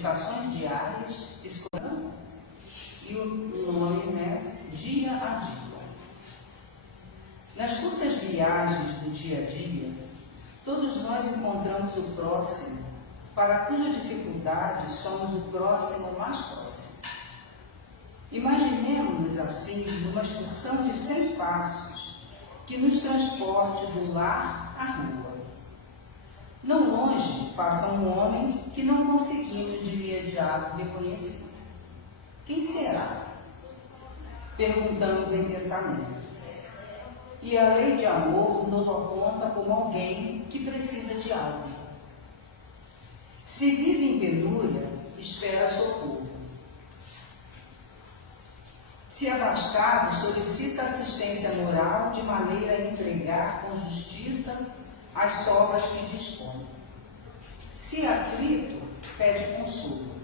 meditações diárias, escolhendo, e o nome, dia a dia. Nas curtas viagens do dia a dia, todos nós encontramos o próximo, para cuja dificuldade somos o próximo mais próximo. Imaginemos-nos assim numa excursão de 100 passos que nos transporte do lar à rua. Não longe passa um homem que não conseguimos de imediato reconhecer. Quem será? Perguntamos em pensamento. E a lei de amor nos aponta como alguém que precisa de algo. Se vive em penúria, espera socorro. Se abastado, solicita assistência moral de maneira a entregar com justiça as sobras que dispõe. Se aflito, pede consolo.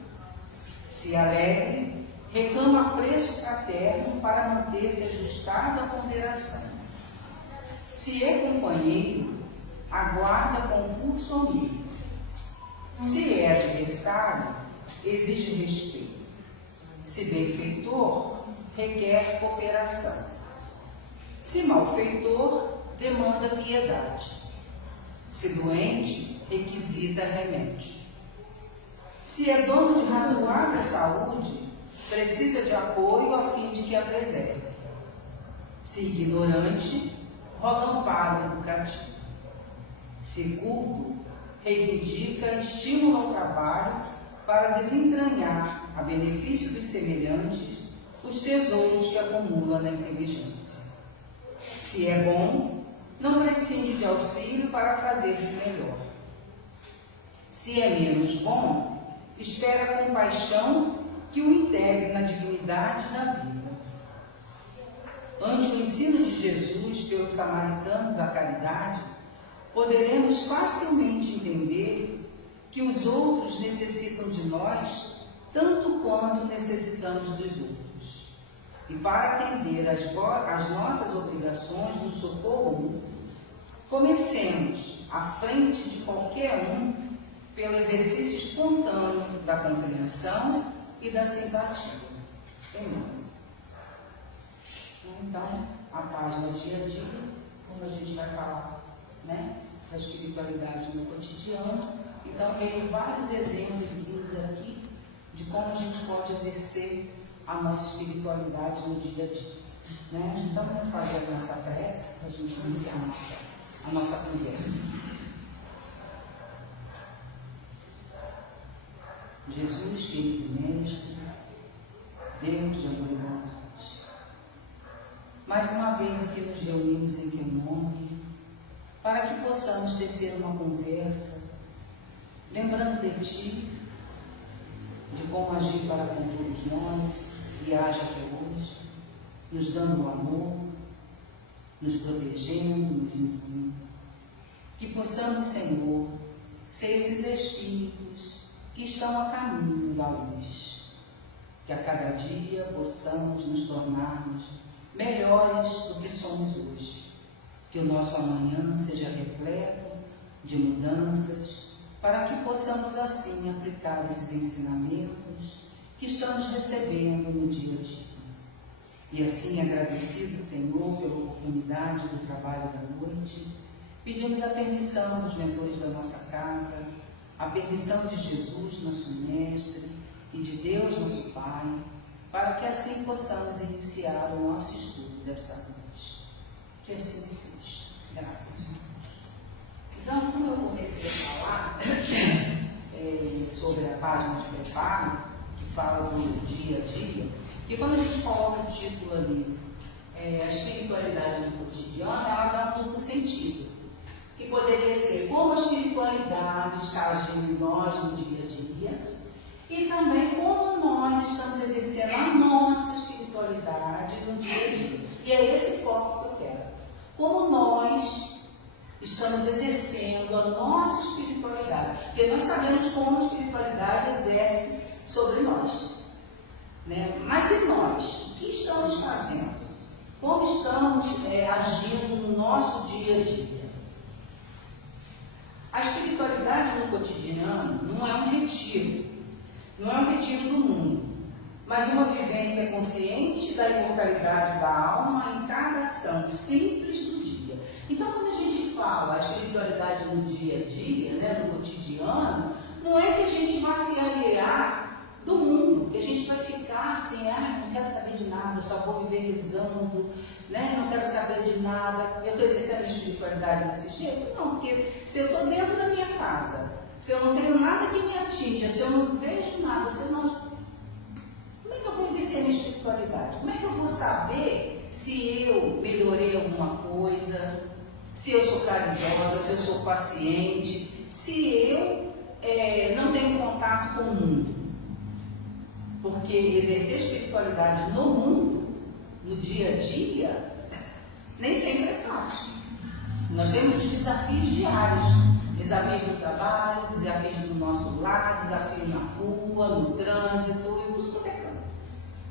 Se alegre, reclama preço fraterno para manter-se ajustado à ponderação. Se é companheiro, aguarda concurso amigo. Se é adversário, exige respeito. Se benfeitor, requer cooperação. Se malfeitor, demanda piedade. Se doente, requisita remédio. Se é dono de razoável saúde, precisa de apoio a fim de que a preserve. Se ignorante, roga amparo educativo. Se culto, reivindica estímulo ao trabalho para desentranhar, a benefício dos semelhantes, os tesouros que acumula na inteligência. Se é bom, não prescinde de auxílio para fazer-se melhor. Se é menos bom, espera compaixão que o integre na dignidade da vida. Ante o ensino de Jesus pelo samaritano da caridade, poderemos facilmente entender que os outros necessitam de nós tanto quanto necessitamos dos outros. E para atender às nossas obrigações no socorro mútuo, comecemos, à frente de qualquer um, pelo exercício espontâneo da compreensão e da simpatia. Então, a página dia a dia, como a gente vai falar, da espiritualidade no cotidiano. Então, veio vários exemplos aqui de como a gente pode exercer a nossa espiritualidade no dia a dia. Então, vamos fazer a nossa prece para a gente iniciar a nossa conversa. Jesus, querido Mestre, Deus de amor e bondade, mais uma vez aqui nos reunimos em teu nome, para que possamos tecer uma conversa, lembrando de ti, de como agir para com todos nós, e age até hoje, nos dando o amor, nos protegendo, nos incluindo. Que possamos, Senhor, ser esses espíritos que estão a caminho da luz. Que a cada dia possamos nos tornarmos melhores do que somos hoje. Que o nosso amanhã seja repleto de mudanças, para que possamos assim aplicar esses ensinamentos que estamos recebendo no dia a dia. E assim, agradecido, Senhor, pela oportunidade do trabalho da noite, pedimos a permissão dos mentores da nossa casa, a permissão de Jesus, nosso Mestre, e de Deus, nosso Pai, para que assim possamos iniciar o nosso estudo desta noite. Que assim seja. Graças a Deus. Então, como eu comecei a falar sobre a página de preparo, que fala do dia a dia, que quando a gente coloca o título ali, a espiritualidade no cotidiano, ela dá um duplo sentido. Que poderia ser como a espiritualidade está agindo em nós no dia a dia, e também como nós estamos exercendo a nossa espiritualidade no dia a dia. E é esse foco que eu quero. Como nós estamos exercendo a nossa espiritualidade. Porque nós sabemos como a espiritualidade exerce sobre nós. Mas e nós? O que estamos fazendo? Como estamos agindo no nosso dia a dia? A espiritualidade no cotidiano não é um retiro, não é um retiro do mundo, mas uma vivência consciente da imortalidade da alma em cada ação simples do dia. Então, quando a gente fala a espiritualidade no dia a dia, né, no cotidiano, não é que a gente vai se aliear do mundo, que a gente vai ficar assim, não quero saber de nada, só vou viver rezando, né, não quero saber de nada, eu estou exercendo a minha espiritualidade desse jeito? Não, porque se eu estou dentro da minha casa, se eu não tenho nada que me atinja, se eu não vejo nada, se eu não... como é que eu vou exercer a minha espiritualidade? Como é que eu vou saber se eu melhorei alguma coisa, se eu sou caridosa, se eu sou paciente, se eu não tenho contato com o mundo? Porque exercer a espiritualidade no mundo, no dia a dia, nem sempre é fácil. Nós temos os desafios diários, desafios do trabalho, desafios do nosso lar, desafios na rua, no trânsito, em tudo que é canto.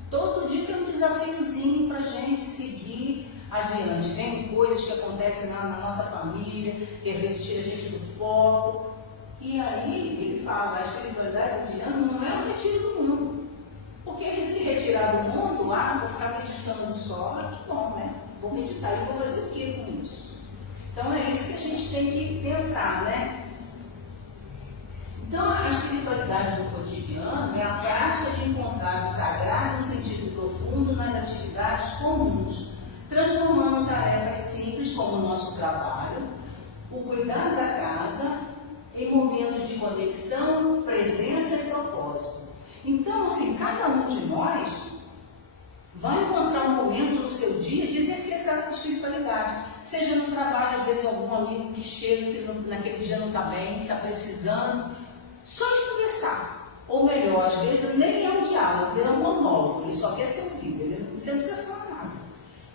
Todo dia tem um desafiozinho para a gente seguir adiante. Vem coisas que acontecem na nossa família, que às vezes tira a gente do foco. E aí ele fala, a espiritualidade do dia não é um retiro do mundo. Porque se retirar do mundo, vou ficar meditando no sol, que bom, né? Vou meditar e vou fazer o que com isso? Então é isso que a gente tem que pensar, né? Então a espiritualidade do cotidiano é a prática de encontrar o sagrado no sentido profundo nas atividades comuns, transformando tarefas simples como o nosso trabalho, o cuidar da casa, em momentos de conexão, presença e propósito. Então, assim, cada um de nós vai encontrar um momento no seu dia de exercer essa espiritualidade. Seja no trabalho, às vezes algum amigo que chega, que naquele dia não está bem, está precisando, só de conversar. Ou melhor, às vezes nem é um diálogo, ele é um monólogo, ele só quer ser ouvido, você não precisa falar nada.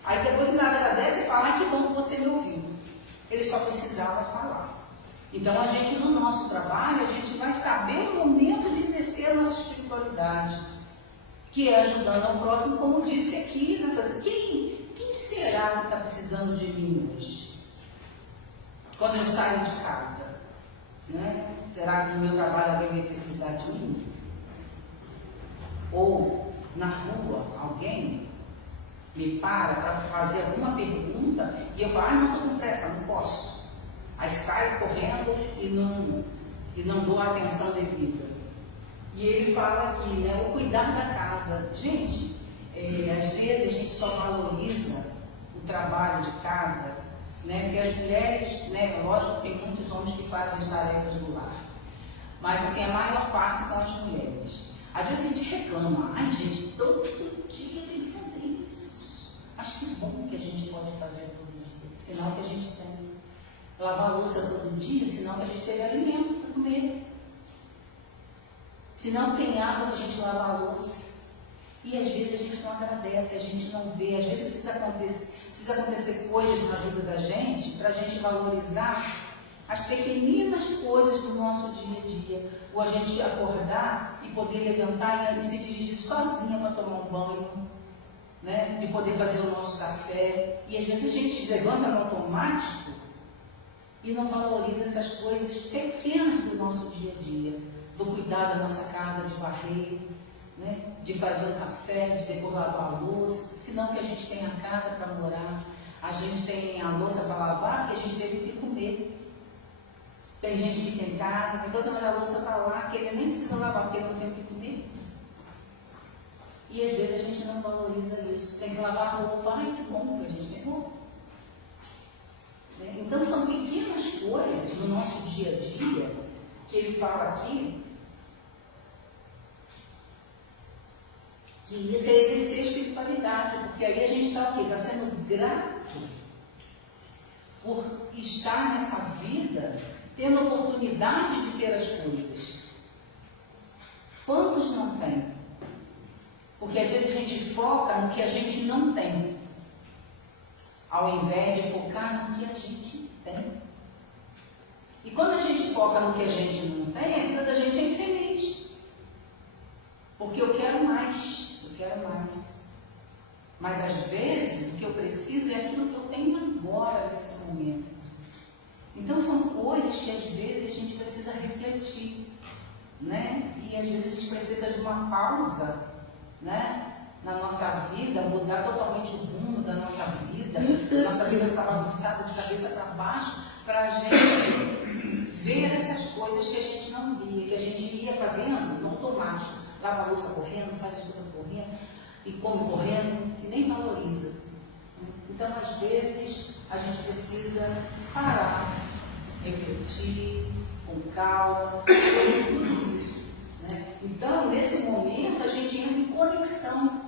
Aí depois ele agradece e fala, que bom que você me ouviu. Ele só precisava falar. Então a gente, no nosso trabalho, a gente vai saber o momento de exercer a nossa espiritualidade, que é ajudando ao próximo, como disse aqui, né? Quem será que está precisando de mim hoje? Quando eu saio de casa, né? Será que no meu trabalho alguém vai precisar de mim? Ou na rua, alguém me para fazer alguma pergunta e eu falo, não estou com pressa, não posso. Aí saio correndo e não dou a atenção devida. E ele fala aqui, né, o cuidar da casa. Gente, às vezes a gente só valoriza o trabalho de casa, né, porque as mulheres, né, lógico que tem muitos homens que fazem as tarefas do lar, mas assim, a maior parte são as mulheres. Às vezes a gente reclama, gente, todo dia tem que fazer isso. Acho que é bom que a gente pode fazer todo dia, senão que a gente tem. Lavar a louça todo dia, senão que a gente teve alimento para comer. Senão tem água para a gente lavar a louça. E às vezes a gente não agradece, a gente não vê. Às vezes precisa acontecer coisas na vida da gente para a gente valorizar as pequeninas coisas do nosso dia a dia. Ou a gente acordar e poder levantar e se dirigir sozinha para tomar um banho, né? De poder fazer o nosso café. E às vezes a gente levanta no automático e não valoriza essas coisas pequenas do nosso dia a dia, do cuidar da nossa casa, de varrer, né? De fazer um café, de depois lavar a louça, senão que a gente tem a casa para morar, a gente tem a louça para lavar, que a gente teve que comer. Tem gente que tem casa, tem coisa, mas a louça está lá, que ele nem precisa lavar, porque ele não tem o que comer. E às vezes a gente não valoriza isso. Tem que lavar a roupa, que bom, porque a gente tem roupa. Então são pequenas coisas no nosso dia a dia que ele fala aqui, que isso é exercer a espiritualidade, porque aí a gente está o quê? Está sendo grato por estar nessa vida, tendo a oportunidade de ter as coisas. Quantos não têm? Porque às vezes a gente foca no que a gente não tem, ao invés de focar no que a gente tem. E quando a gente foca no que a gente não tem, a vida da gente é infeliz. Porque eu quero mais, eu quero mais. Mas às vezes o que eu preciso é aquilo que eu tenho agora, nesse momento. Então são coisas que às vezes a gente precisa refletir. né? E às vezes a gente precisa de uma pausa, né? Na nossa vida, mudar totalmente o rumo da nossa vida ficar bagunçada de cabeça para baixo, para a gente ver essas coisas que a gente não via, que a gente ia fazendo no automático. Lava a louça correndo, faz as coisas correndo, e come correndo, e nem valoriza. Então, às vezes, a gente precisa parar, refletir, com calma, sobre tudo isso. Né? Então, nesse momento, a gente entra em conexão.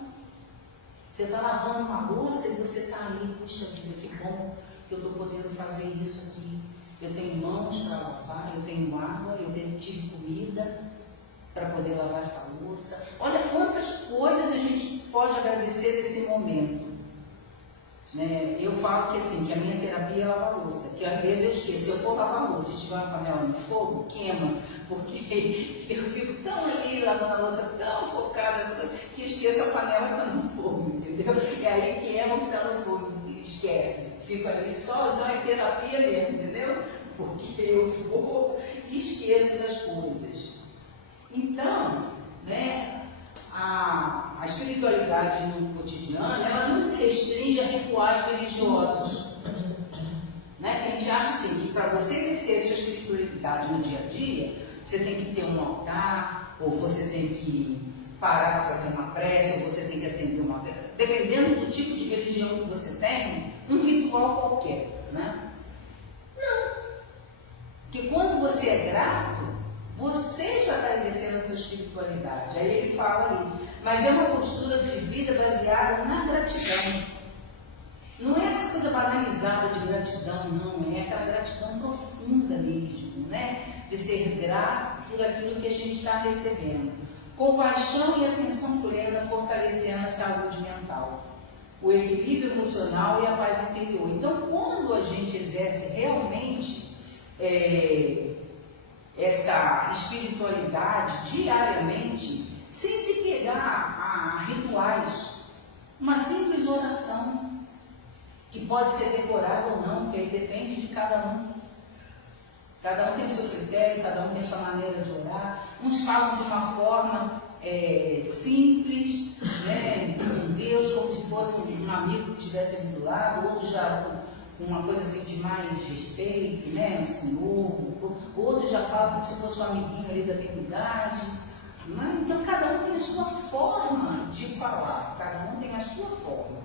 Você está lavando uma louça e você está ali, puxa vida, que bom que eu estou podendo fazer isso aqui. Eu tenho mãos para lavar, eu tenho água, tive comida para poder lavar essa louça. Olha quantas coisas a gente pode agradecer nesse momento. Né? Eu falo que assim, que a minha terapia é lavar louça, que às vezes eu esqueço, se eu for lavar louça e tiver uma panela no fogo, queima, porque eu fico tão ali lavando a louça, tão focada, que esqueço a panela que está no fogo, entendeu? E aí queima o que está no fogo, esquece, fico ali só, então é terapia mesmo, entendeu? Porque eu vou e esqueço das coisas. Então, né? A espiritualidade no cotidiano, ela não se restringe a rituais religiosos. Né? A gente acha assim, que para você exercer a sua espiritualidade no dia a dia, você tem que ter um altar, ou você tem que parar para fazer uma prece, ou você tem que acender uma vela. Dependendo do tipo de religião que você tem, um ritual qualquer. Né? Não. Porque quando você é grato, você já está exercendo a sua espiritualidade. Aí ele fala ali, mas é uma postura de vida baseada na gratidão. Não é essa coisa banalizada de gratidão, não. É aquela gratidão profunda mesmo, né? De ser grato por aquilo que a gente está recebendo. Compaixão e atenção plena fortalecendo a saúde mental, o equilíbrio emocional e a paz interior. Então, quando a gente exerce realmente essa espiritualidade diariamente, sem se pegar a rituais, uma simples oração, que pode ser decorada ou não, que aí depende de cada um. Cada um tem o seu critério, cada um tem a sua maneira de orar. Uns falam de uma forma simples, né, com Deus, como se fosse um amigo que estivesse ali do lado, outros já uma coisa assim de mais respeito, né, o senhor, outros já falam como se fosse um amiguinho ali da mesma idade. Né? Então cada um tem a sua forma de falar, cada um tem a sua forma.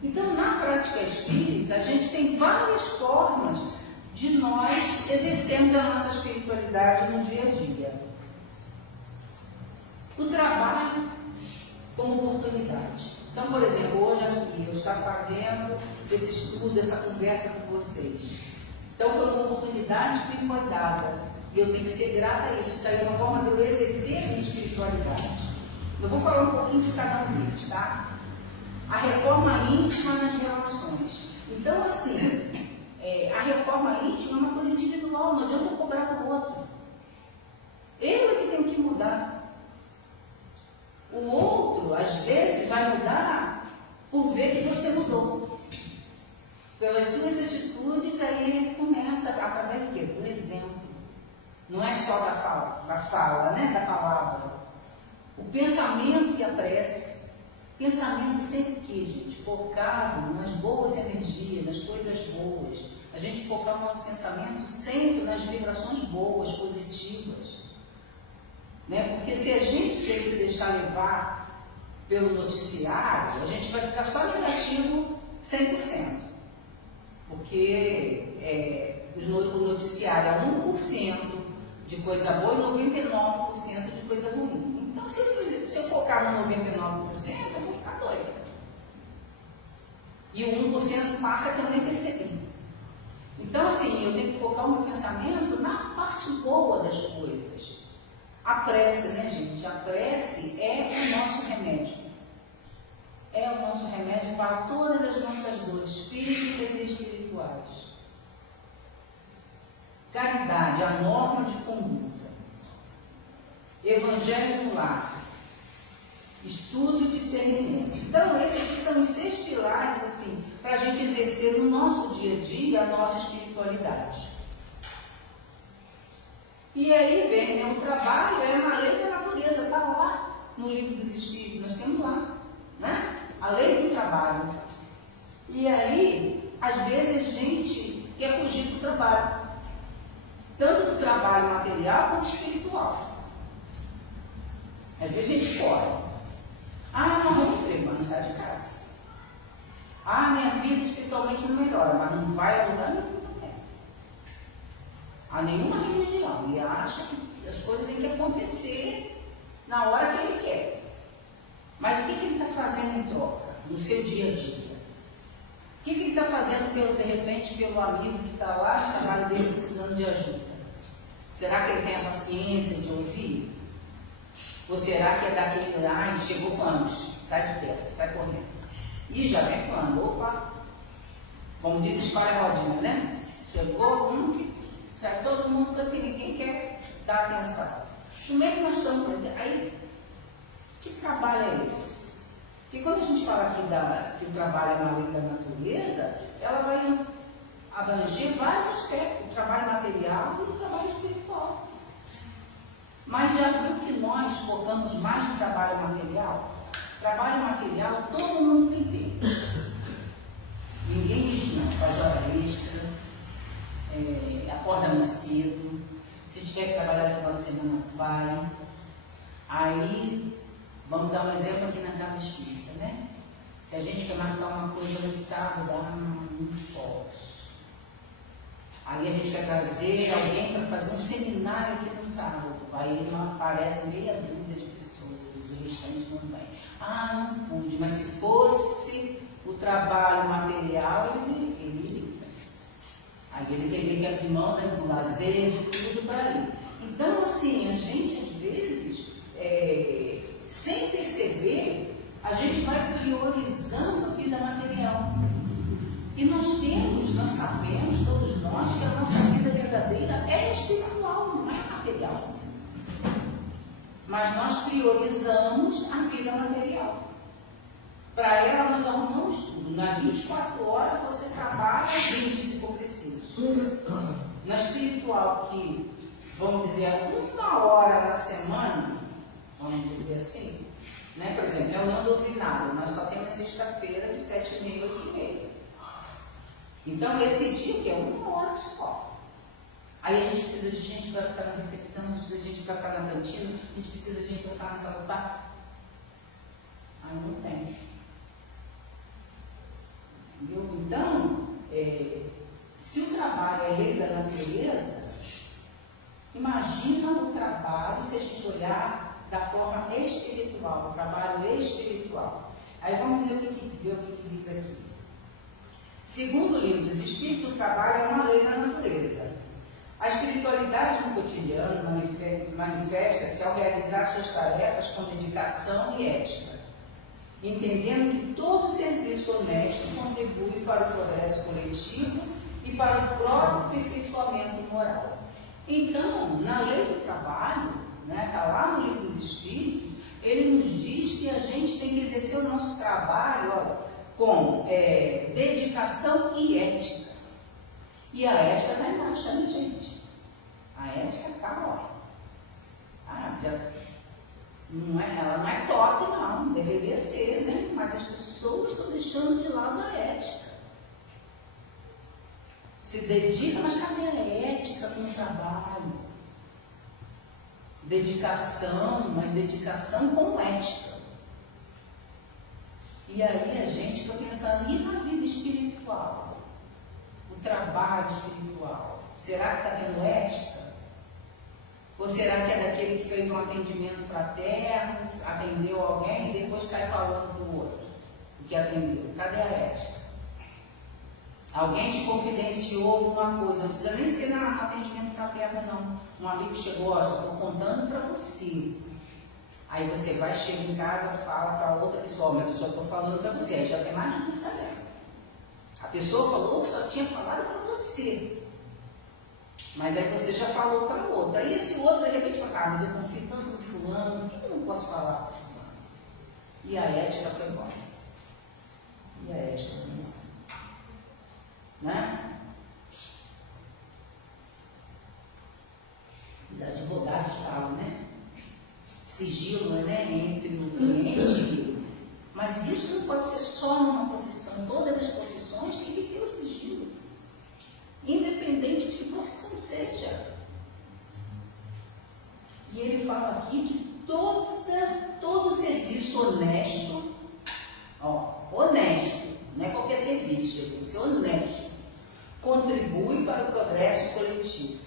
Então na prática espírita a gente tem várias formas de nós exercermos a nossa espiritualidade no dia a dia. O trabalho como oportunidade. Então, por exemplo, hoje aqui eu estou fazendo esse estudo, essa conversa com vocês. Então foi uma oportunidade que me foi dada. E eu tenho que ser grata a isso. Isso aí é uma forma de eu exercer a minha espiritualidade. Eu vou falar um pouquinho de cada um deles, tá? A reforma íntima nas relações. Então, assim, a reforma íntima é uma coisa individual, não adianta eu cobrar do outro. Eu é que tenho que mudar. O outro, às vezes, vai mudar por ver que você mudou. Pelas suas atitudes, aí ele começa, através do quê? Do exemplo. Não é só da fala, né? Da palavra. O pensamento e a prece. Pensamento sempre o quê, gente? Focado nas boas energias, nas coisas boas. A gente focar o nosso pensamento sempre nas vibrações boas, positivas. Né? Porque se a gente tem que se deixar levar pelo noticiário, a gente vai ficar só negativo 100%. Porque o noticiário é 1% de coisa boa e 99% de coisa ruim. Então, se eu focar no 99%, eu vou ficar doida. E o 1% passa que eu nem percebi. Então, assim, eu tenho que focar o meu pensamento na parte boa das coisas. A prece, né, gente? A prece é o nosso remédio. É o nosso remédio para todas as nossas dores físicas e espirituais. Caridade, a norma de conduta. Evangelho no lar. Estudo e discernimento. Então, esses aqui são os 6 pilares, assim, para a gente exercer no nosso dia a dia a nossa espiritualidade. E aí vem, né, o trabalho é uma lei da natureza, está lá no livro dos Espíritos, nós temos lá, né? A lei do trabalho. E aí, às vezes a gente quer fugir do trabalho, tanto do trabalho material quanto espiritual. Às vezes a gente corre. Ah, não arrumo emprego, mas não sai de casa. Ah, minha vida espiritualmente não melhora, mas não vai a lugar nenhum também. A nenhuma religião. E acha que as coisas têm que acontecer na hora que ele quer. Mas o que ele está fazendo em troca, no seu dia a dia? O que ele está fazendo, de repente, pelo amigo que está lá no trabalho dele precisando de ajuda? Será que ele tem a paciência de ouvir? Ou será que é daquele, ai, chegou falando, sai de perto, sai correndo. E já vem falando, opa, como diz escolhe a rodinha, né? Chegou, sai todo mundo que ninguém quer dar atenção. Como é que nós estamos? Aí, que trabalho é esse? Porque quando a gente fala aqui que o trabalho é uma lei da natureza, ela vai abranger vários aspectos, o trabalho material e o trabalho espiritual. Mas já viu que nós focamos mais no trabalho material? Trabalho material, todo mundo tem tempo. Ninguém diz não, faz hora extra, acorda mais cedo, se tiver que trabalhar no final de semana, vai. Aí, vamos dar um exemplo aqui na casa espírita, né? Se a gente quer marcar uma coisa no sábado, não posso. Aí a gente quer trazer alguém para fazer um seminário aqui no sábado. Aí aparece meia dúzia de pessoas, o restante não vem. Ah, não pude, mas se fosse o trabalho material, ele iria. Aí ele teria que abrir mão, né, do lazer, de tudo para ir. Então, assim, a gente às vezes, sem perceber, a gente vai priorizando a vida material. E nós sabemos, todos nós, que a nossa vida verdadeira é espiritual, não é material. Mas nós priorizamos a vida material. Para ela, nós arrumamos tudo. Na 24 horas, você trabalha 20, se for preciso. Na espiritual, que, vamos dizer, 1 hora na semana, vamos dizer assim, né? Por exemplo, reunião doutrinária, nós só temos sexta-feira de 7h30 a 8h30. Então, esse dia que é 1 hora só. Aí a gente precisa de gente para ficar na recepção, a gente precisa de gente para ficar na cantina, a gente precisa de gente para ficar na sala do parque. Aí não tem. Entendeu? Então, se o trabalho é lei da natureza, imagina o trabalho, se a gente olhar da forma espiritual, o trabalho espiritual. Aí vamos ver o que diz aqui. Segundo o livro dos Espíritos, o trabalho é uma lei da natureza. A espiritualidade no cotidiano manifesta-se ao realizar suas tarefas com dedicação e ética, entendendo que todo serviço honesto contribui para o progresso coletivo e para o próprio aperfeiçoamento moral. Então, na lei do trabalho, né, está lá no livro dos Espíritos, ele nos diz que a gente tem que exercer o nosso trabalho, com dedicação e ética. E a ética está embaixo, né, gente? A ética está, ela não é top, não. Deveria ser, né? Mas as pessoas estão deixando de lado a ética. Se dedica, mas cadê a ética com o trabalho? Dedicação, mas dedicação com ética. E aí a gente foi pensando, e na vida espiritual? O trabalho espiritual? Será que está tendo ética? Ou será que é daquele que fez um atendimento fraterno, atendeu alguém e depois sai falando para o outro o que atendeu? Cadê a ética? Alguém te confidenciou alguma coisa, não precisa nem ser no atendimento fraterno, não. Um amigo chegou, só estou contando para você. Aí você vai, chega em casa, fala para outra pessoa, mas eu só estou falando para você, aí já tem mais ninguém sabendo. A pessoa falou que só tinha falado para você. Mas aí você já falou para outra. Aí esse outro, de repente, fala, mas eu confio tanto no fulano, por que eu não posso falar para o fulano? E a ética foi embora. Né? os advogados falam, né? Sigilo, né? Entre o cliente e ele. Mas isso não pode ser só numa profissão. Todas as profissões têm que ter o sigilo. Independente de que profissão seja. E ele fala aqui que todo serviço honesto, honesto, não é qualquer serviço, ele tem que ser honesto, contribui para o progresso coletivo.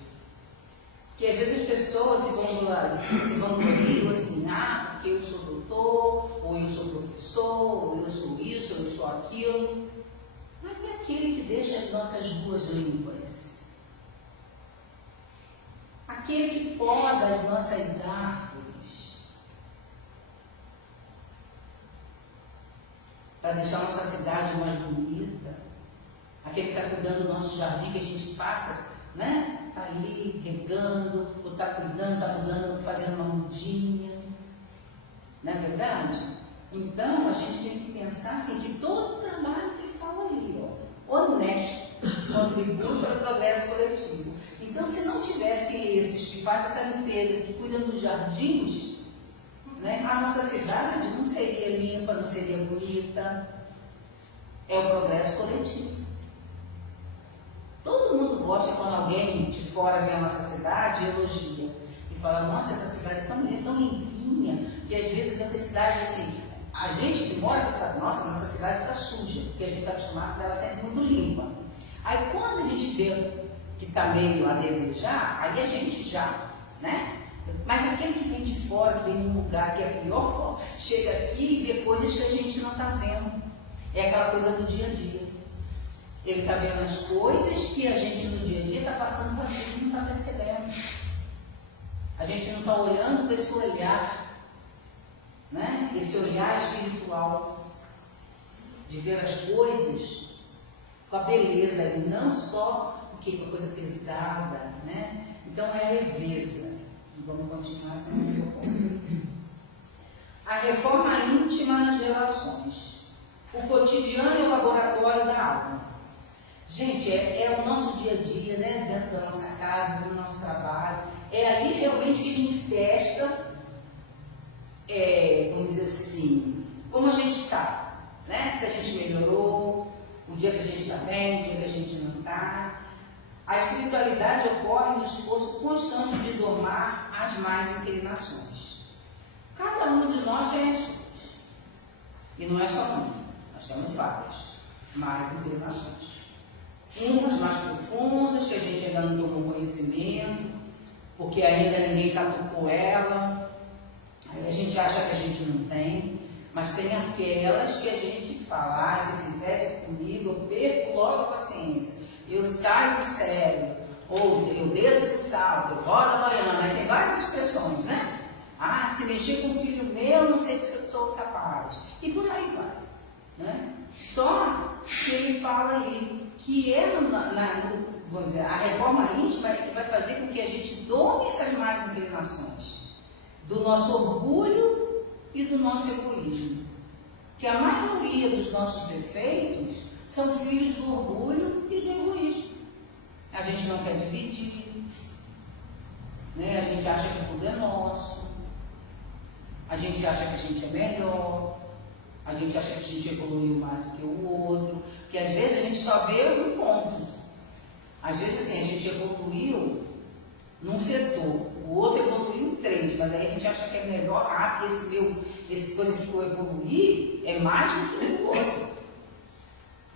Porque às vezes as pessoas se vangloriam assim, porque eu sou doutor, ou eu sou professor, ou eu sou isso, ou eu sou aquilo. Mas é aquele que deixa as nossas ruas limpas. Aquele que poda as nossas árvores. Para deixar a nossa cidade mais bonita. Aquele que está cuidando do nosso jardim, que a gente passa, né? Está ali regando, ou está cuidando, fazendo uma mudinha. Não é verdade? Então, a gente tem que pensar assim, que todo o trabalho que ele fala ali, honesto, contribui para o progresso coletivo. Então, se não tivesse esses que fazem essa limpeza, que cuidam dos jardins, né, a nossa cidade não seria limpa, não seria bonita. É o progresso coletivo. Todo mundo gosta quando alguém de fora vem à nossa cidade e elogia. E fala, nossa, essa cidade é tão limpinha. Que às vezes é cidade assim, a gente que mora aqui fala, nossa cidade está suja, porque a gente está acostumado com ela sempre muito limpa. Aí quando a gente vê que está meio a desejar, aí a gente já, né? Mas aquele que vem de fora, que vem num lugar que é pior, chega aqui e vê coisas que a gente não está vendo. É aquela coisa do dia a dia. Ele está vendo as coisas que a gente no dia a dia está passando por aquilo e não está percebendo. A gente não está olhando com esse olhar, né? Esse olhar espiritual, de ver as coisas com a beleza, e não só com a coisa pesada, né? Então é leveza. Vamos continuar assim. A reforma íntima nas relações. O cotidiano é o laboratório da alma. Gente, é o nosso dia a dia, né? Dentro da nossa casa, dentro do nosso trabalho. É ali realmente que a gente testa, vamos dizer assim, como a gente está, né? Se a gente melhorou, o dia que a gente está bem, o dia que a gente não está. A espiritualidade ocorre no esforço constante de domar as más inclinações. Cada um de nós tem as suas. E não é só uma, nós temos várias más inclinações. Umas mais profundas, que a gente ainda não tomou conhecimento, porque ainda ninguém catucou ela. Aí a gente acha que a gente não tem, mas tem aquelas que a gente fala, se fizesse comigo, eu perco logo a paciência. Eu saio do sério, ou eu desço do salto, eu rodo a baiana, tem várias expressões, né? Se mexer com um filho meu, não sei se eu sou capaz. E por aí vai, né? Só que ele fala ali, que vamos dizer, a reforma íntima que vai fazer com que a gente dome essas más inclinações, do nosso orgulho e do nosso egoísmo. Que a maioria dos nossos defeitos são filhos do orgulho e do egoísmo. A gente não quer dividir, né? A gente acha que tudo é nosso, a gente acha que a gente é melhor, a gente acha que a gente evoluiu mais do que o outro, que às vezes a gente só vê um ponto. Às vezes assim, a gente evoluiu num setor, o outro evoluiu em 3, mas aí a gente acha que é melhor, porque esse coisa que eu evoluí é mais do que o outro.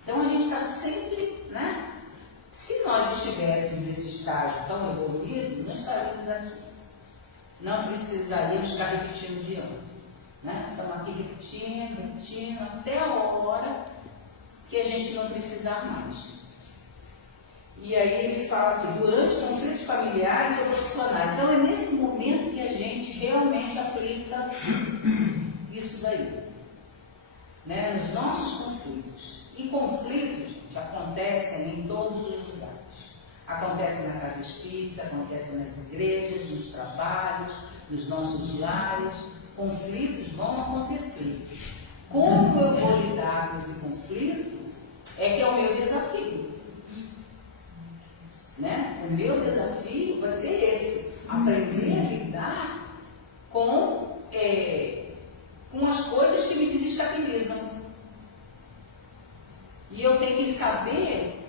Então a gente está sempre, né? Se nós estivéssemos nesse estágio tão evoluído, não estaríamos aqui. Não precisaríamos ficar repetindo de ano. Né? Estamos aqui repetindo, até a hora que a gente não precisar mais. E aí ele fala que durante conflitos familiares ou profissionais. Então é nesse momento que a gente realmente aplica isso daí. Né? Nos nossos conflitos. E conflitos acontecem em todos os lugares. Acontece na casa espírita, acontece nas igrejas, nos trabalhos, nos nossos lares. Conflitos vão acontecer. Como eu vou lidar com esse conflito é que é o meu desafio. Né? O meu desafio vai ser esse. aprender a lidar com as coisas que me desestabilizam. E eu tenho que saber,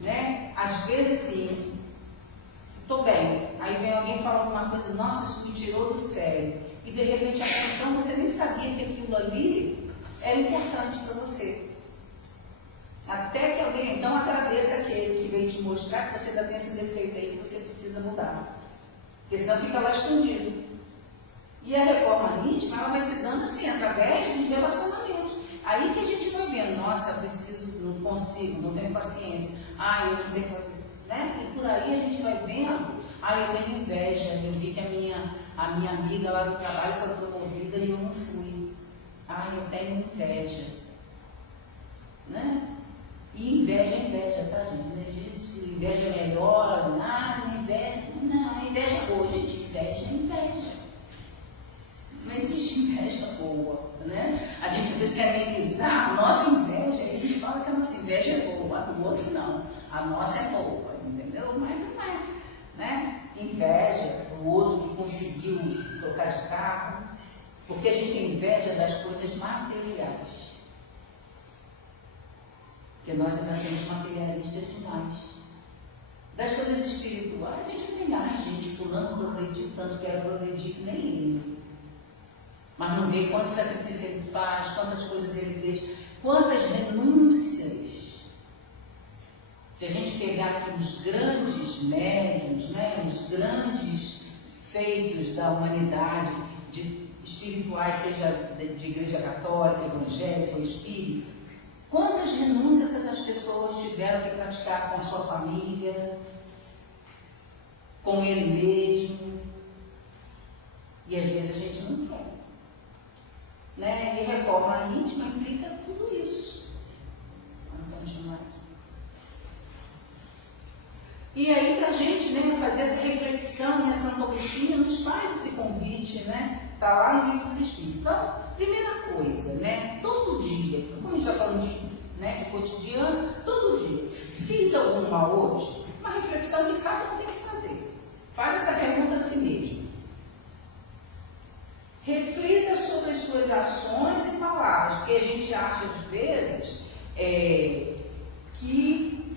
né? Às vezes assim, estou bem, aí vem alguém e fala alguma coisa, nossa, isso me tirou do sério. E de repente, então você nem sabia que aquilo ali era importante para você. Até que alguém, então agradeça aquele que veio te mostrar que você ainda tem esse defeito aí que você precisa mudar. Porque senão fica lá escondido. E a reforma íntima, ela vai se dando assim, através de relacionamentos. Aí que a gente vai vendo, nossa, eu preciso, não consigo, não tenho paciência. Eu não sei, né? E por aí a gente vai vendo, eu tenho inveja, eu vi que a minha amiga lá do trabalho foi promovida e eu não fui. Eu tenho inveja. Né? E inveja é inveja, tá, gente? Não existe inveja melhor, inveja boa, gente, inveja é inveja. Não existe inveja boa, né? A gente pensa que é meio bizarro, nossa inveja, aí a gente fala que a nossa inveja é boa, a do outro não, a nossa é boa, entendeu? Mas não é, né? Inveja do outro que conseguiu trocar de carro, porque a gente tem inveja das coisas materiais. Porque nós ainda somos materialistas demais. Das coisas espirituais, a gente não tem gente, fulano progrediu tanto, quero progredir que nem ele. Mas não vê quantos sacrifícios ele faz, quantas coisas ele deixa, quantas renúncias. Se a gente pegar aqui os grandes médiuns, né, os grandes feitos da humanidade, espirituais, seja de igreja católica, evangélica ou espírita, quantas renúncias essas pessoas tiveram que praticar com a sua família, com ele mesmo, e às vezes a gente não quer. Né? E reforma íntima implica tudo isso. Vamos continuar aqui. E aí, para a gente, né, fazer essa reflexão, né, Santo Agostinho nos faz esse convite, né? Está lá no Livro dos Espíritos. Então, primeira coisa, né? Todo dia, como a gente está falando de cotidiano, todo dia, fiz algum mal hoje? Uma reflexão que cada um tem que fazer. Faz essa pergunta a si mesmo. Reflita sobre as suas ações e palavras, porque a gente acha às vezes que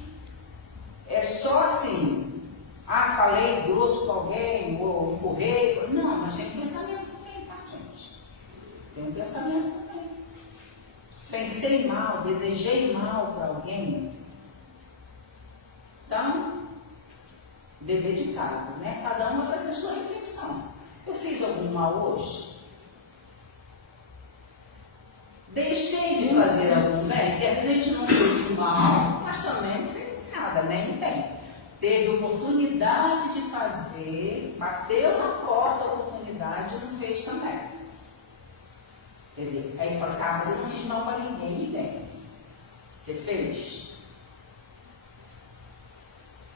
é só assim, falei grosso com alguém, ou empurrei. Não, mas tem um pensamento também, tá, gente? Tem um pensamento também. Pensei mal, desejei mal para alguém. Então, dever de casa, né? Cada um vai fazer a sua reflexão. Eu fiz algum mal hoje? Deixei de fazer algum bem? Porque às vezes a gente não fez mal, mas também não fez nada, nem bem. Teve oportunidade de fazer, bateu na porta a oportunidade e não fez também. Quer dizer, aí fala assim, mas eu não fiz mal para ninguém, e bem. Você fez?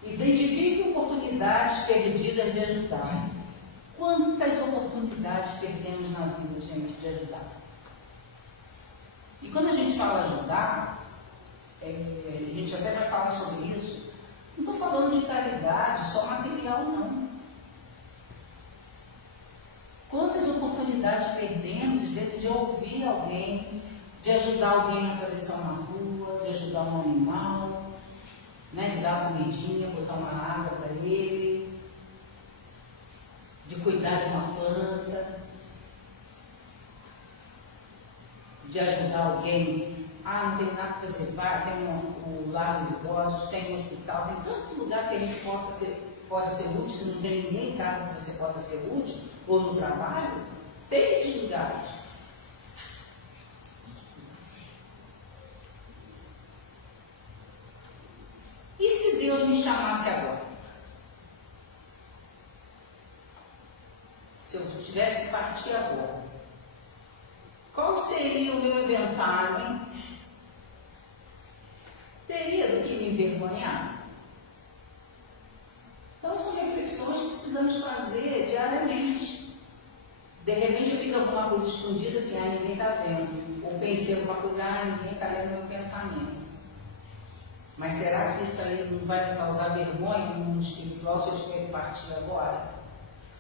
Identifique oportunidades perdidas de ajudar. Quantas oportunidades perdemos na vida, gente, de ajudar? E quando a gente fala ajudar, a gente até vai falar sobre isso, não estou falando de caridade só material, não. Quantas oportunidades perdemos, às vezes, de ouvir alguém, de ajudar alguém a atravessar uma rua, de ajudar um animal, né, de dar uma comidinha, botar uma água para ele, de cuidar de uma planta, de ajudar alguém. Não tem nada para fazer, tem o lar dos idosos, tem um hospital, tem tanto lugar que a gente pode ser útil. Se não tem ninguém em casa que você possa ser útil, ou no trabalho, tem esses lugares. E se Deus me chamasse agora? Se eu tivesse que partir agora, qual seria o meu inventário, hein? Teria do que me envergonhar? Então, são reflexões que precisamos fazer diariamente. De repente, eu fiz alguma coisa escondida assim, ninguém está vendo. Ou pensei alguma coisa, ninguém está lendo meu pensamento. Mas será que isso aí não vai me causar vergonha no mundo espiritual se eu tiver que partir agora?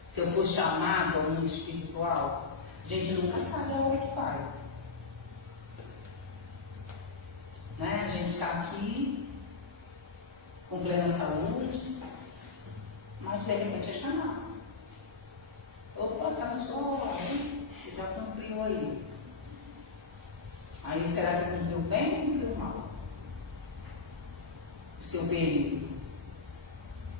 Se eu for chamado ao mundo espiritual, a gente nunca sabe a hora que vai. Né? A gente está aqui com plena saúde, mas de repente é chamado. Opa, está na sua hora, hein? Você já cumpriu aí. Aí será que cumpriu bem ou cumpriu mal? O seu período.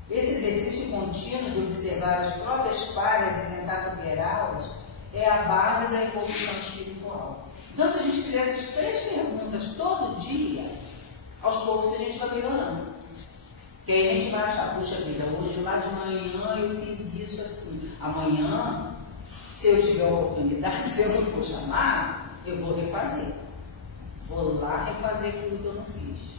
Esse exercício contínuo de observar as próprias falhas e tentar superá-las é a base da evolução espiritual. Então, se a gente fizer essas 3 perguntas todo dia, aos poucos a gente vai melhorando. Porque aí a gente vai achar, puxa vida, hoje lá de manhã eu fiz isso assim. Amanhã, se eu tiver oportunidade, se eu não for chamar, eu vou refazer. Vou lá refazer aquilo que eu não fiz.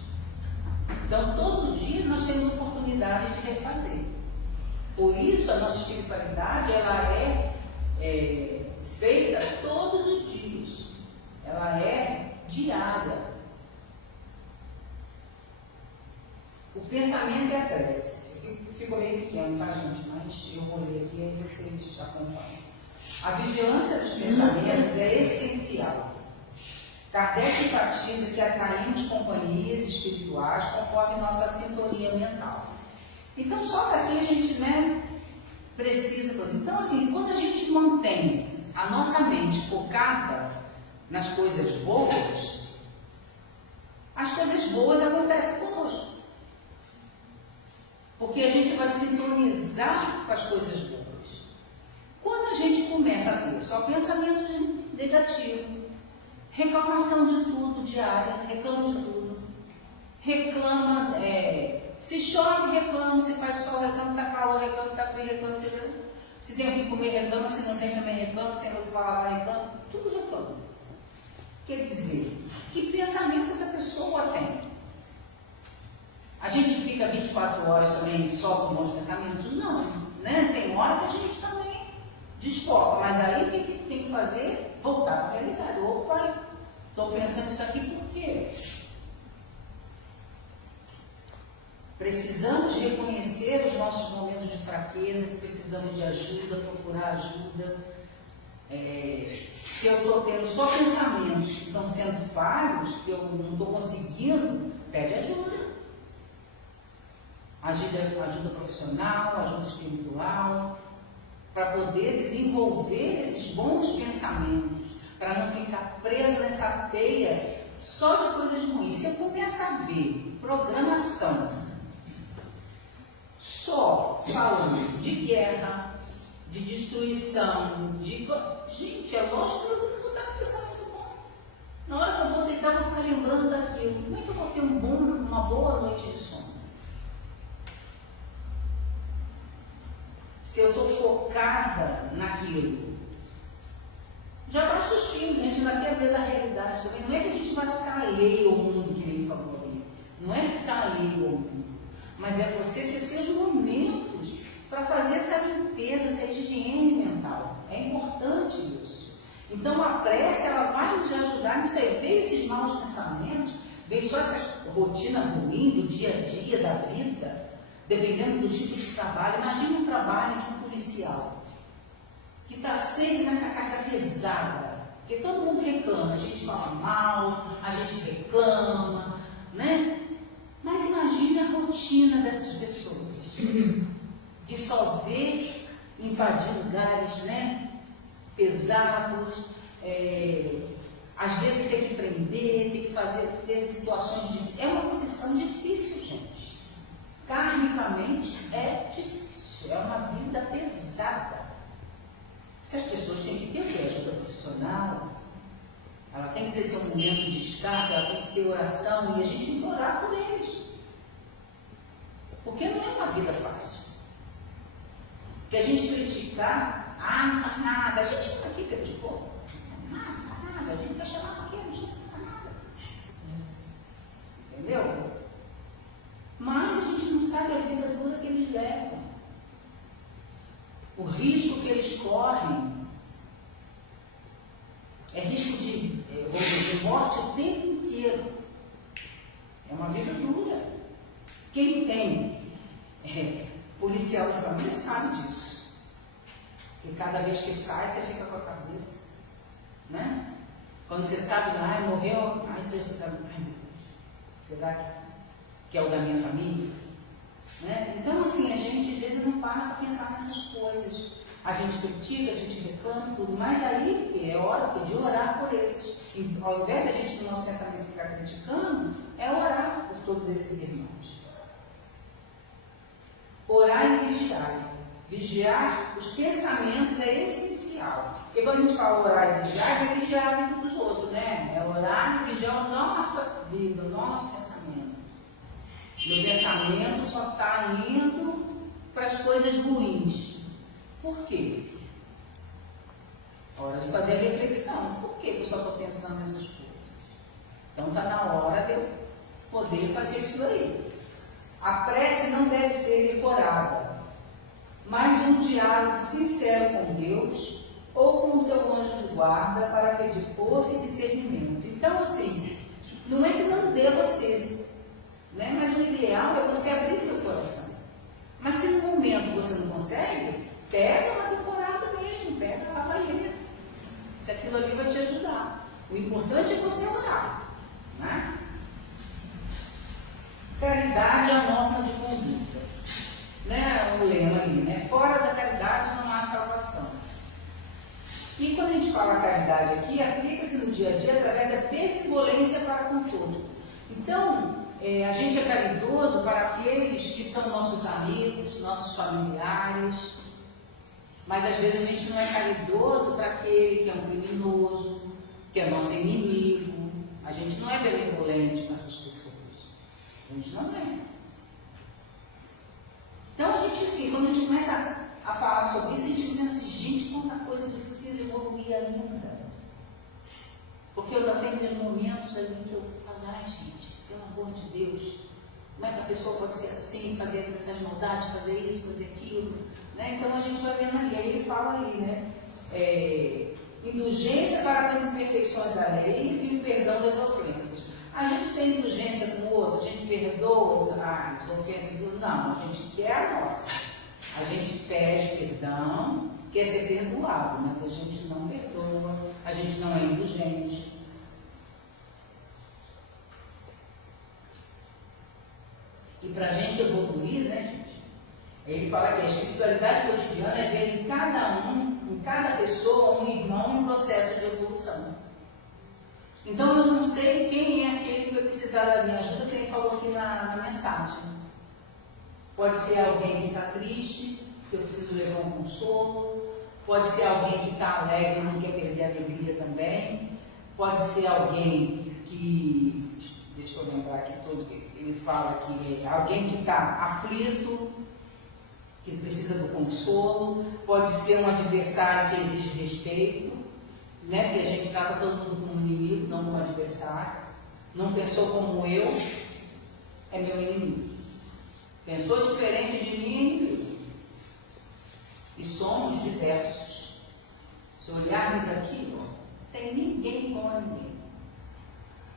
Então, todo dia nós temos oportunidade de refazer. Por isso, a nossa espiritualidade, ela é feita todos os dias. Ela é diária. O pensamento é a prece. Ficou meio pequeno, tá, gente? Mas eu vou ler aqui e vocês acompanham. A vigilância dos pensamentos é essencial. Kardec enfatiza que atraímos companhias espirituais conforme nossa sintonia mental. Então, só daqui a gente, precisa. Então, assim, quando a gente mantém a nossa mente focada nas coisas boas, as coisas boas acontecem conosco. Porque a gente vai sintonizar com as coisas boas. Quando a gente começa a ter só pensamento negativo, reclamação de tudo, diária, reclama de tudo. Reclama, se chove, reclama, se faz sol, reclama, se está calor, reclama, se está frio, reclama, se tem o que comer, reclama, se não tem também reclama, se tem você vai lavar, reclama, tudo reclama. Quer dizer, que pensamento essa pessoa tem? A gente fica 24 horas também só com bons pensamentos? Não, né? Tem hora que a gente também desfoca, mas aí o que tem que fazer? Voltar para a realidade. Opa, estou pensando isso aqui por quê? Precisamos reconhecer os nossos momentos de fraqueza, que precisamos de ajuda, procurar ajuda. Se eu estou tendo só pensamentos que estão sendo falhos, que eu não estou conseguindo, pede ajuda. Ajuda profissional, ajuda espiritual, para poder desenvolver esses bons pensamentos, para não ficar preso nessa teia só de coisas ruins. Se eu começar a ver programação só falando de guerra, de destruição, gente, é lógico que eu não vou estar pensando muito bom. Na hora que eu vou deitar, eu vou ficar lembrando daquilo. Como é que eu vou ter uma boa noite de sono? Se eu estou focada naquilo. Já basta os filmes, a gente ainda quer ver da realidade também. Não é que a gente vai ficar alheio ao mundo, que nem falou ali. Não é ficar alheio ao mundo. Mas é você ter seus momentos para fazer essa limpeza, essa higiene mental. É importante isso. Então a prece, ela vai nos ajudar nisso aí. Vem esses maus pensamentos, vem só essa rotina ruim do dia a dia, da vida. Dependendo do tipo de trabalho, imagine um trabalho de um policial, que está sempre nessa carga pesada, porque todo mundo reclama, a gente fala mal, a gente reclama, né? Mas imagine a rotina dessas pessoas, de só ver invadir lugares, pesados, às vezes ter que prender, ter que ter situações difíceis. É uma profissão difícil, gente. Karmicamente é difícil, é uma vida pesada. Essas pessoas têm que ter ajuda profissional, ela tem que ter seu momento de descarga, ela tem que ter oração e a gente tem que orar por eles. Porque não é uma vida fácil. Porque a gente criticar, não faz nada, a gente não aqui criticou, não faz nada, a gente vai chamar para quê? A gente não faz nada. Entendeu? Mas a gente não sabe a vida dura que eles levam. O risco que eles correm é risco de morte o tempo inteiro. É uma vida dura. Quem tem policial de família sabe disso. Porque cada vez que sai, você fica com a cabeça, né? Quando você sabe, morreu, aí você fica, ai meu Deus, será que é o da minha família? Né? Então, assim, a gente às vezes não para para pensar nessas coisas. A gente critica, a gente reclama tudo, mas aí é hora de orar por esses. E, ao invés da gente, no nosso pensamento, ficar criticando, é orar por todos esses irmãos. Orar e vigiar. Vigiar os pensamentos é essencial. Porque quando a gente fala orar e vigiar, é vigiar a vida dos outros, né? É orar e vigiar a nossa vida, o nosso pensamento. Meu pensamento só está indo para as coisas ruins. Por quê? Hora de fazer a reflexão. Por que eu só estou pensando nessas coisas? Então está na hora de eu poder fazer isso aí. A prece não deve ser decorada, mas um diálogo sincero com Deus ou com o seu anjo de guarda para pedir força e discernimento. Então, assim, não é que não dê a vocês, né? Mas o ideal é você abrir seu coração. Mas se no momento você não consegue, pega uma decorada mesmo, pega a valia. Que aquilo ali vai te ajudar. O importante é você orar, né? Caridade é a norma de conduta, né? O lema ali, né? Fora da caridade não há salvação. E quando a gente fala caridade aqui, aplica-se no dia a dia através da benevolência para com todos. Então, a gente é caridoso para aqueles que são nossos amigos, nossos familiares, mas às vezes a gente não é caridoso para aquele que é um criminoso, que é nosso inimigo. A gente não é benevolente com essas pessoas. A gente não é. Então, a gente, assim, quando a gente começa a falar sobre isso, a gente pensa assim, gente, quanta coisa precisa evoluir ainda. Porque eu ainda tenho meus momentos ali que eu falo, ai, gente, pelo amor de Deus, como é que a pessoa pode ser assim, fazer essas maldades, fazer isso, fazer aquilo, né? Então, a gente vai vendo ali, aí ele fala ali, né? Indulgência para com as imperfeições alheias e o perdão das ofensas. A gente tem indulgência com o outro, a gente perdoa as ofensas do outro. Não, a gente quer a nossa. A gente pede perdão, quer ser perdoado, mas a gente não perdoa, a gente não é indulgente. E para a gente evoluir, né, gente? Ele fala que a espiritualidade cotidiana é ver em cada pessoa, um irmão em processo de evolução. Então eu não sei quem é aquele que vai precisar da minha ajuda, que ele falou aqui na mensagem. Pode ser alguém que está triste, que eu preciso levar um consolo. Pode ser alguém que está alegre e não quer perder a alegria também. Pode ser alguém que, deixa eu lembrar aqui todo, ele fala que é alguém que está aflito, que precisa do consolo. Pode ser um adversário que exige respeito, né? Porque a gente trata todo mundo como inimigo, não como adversário. Não pensou como eu, é meu inimigo. Pensou diferente de mim, é inimigo. E somos diversos. Se olharmos aqui, ó, tem ninguém igual a ninguém.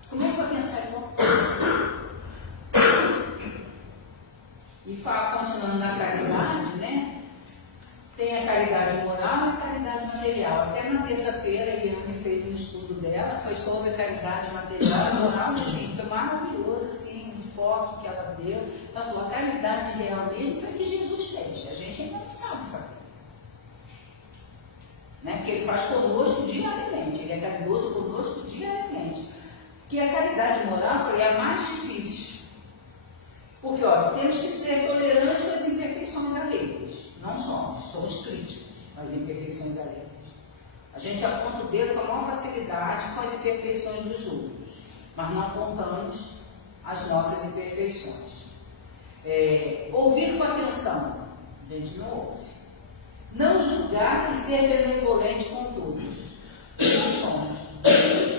Como é que vai pensar igual? E fala, continuando na caridade, né? Tem a caridade moral e a caridade material. Até na terça-feira, a Eliane fez um estudo dela, foi sobre a caridade material e moral, e assim, foi maravilhoso, assim, o foco que ela deu. Ela falou, a caridade real mesmo foi o que Jesus fez. A gente ainda não sabe fazer. Né? Porque ele faz conosco diariamente, ele é caridoso conosco diariamente. Que a caridade moral, eu falei, é a mais difícil. Porque, ó, temos que ser tolerantes com as imperfeições alheias. Não somos críticos às imperfeições alheias. A gente aponta o dedo com a maior facilidade com as imperfeições dos outros, mas não apontamos as nossas imperfeições. Ouvir com atenção, a gente não ouve. Não julgar e ser benevolente com todos. Não somos.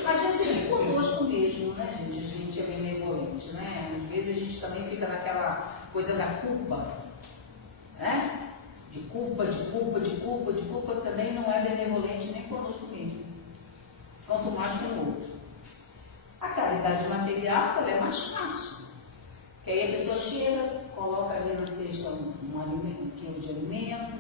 Às vezes é conosco mesmo, né, gente? A gente é benevolente, né? Às vezes a gente também fica naquela coisa da culpa, né? De culpa, também não é benevolente nem conosco mesmo. Quanto mais com o outro. A caridade material, ela é mais fácil. Porque aí a pessoa chega, coloca ali na cesta um quilo de alimento,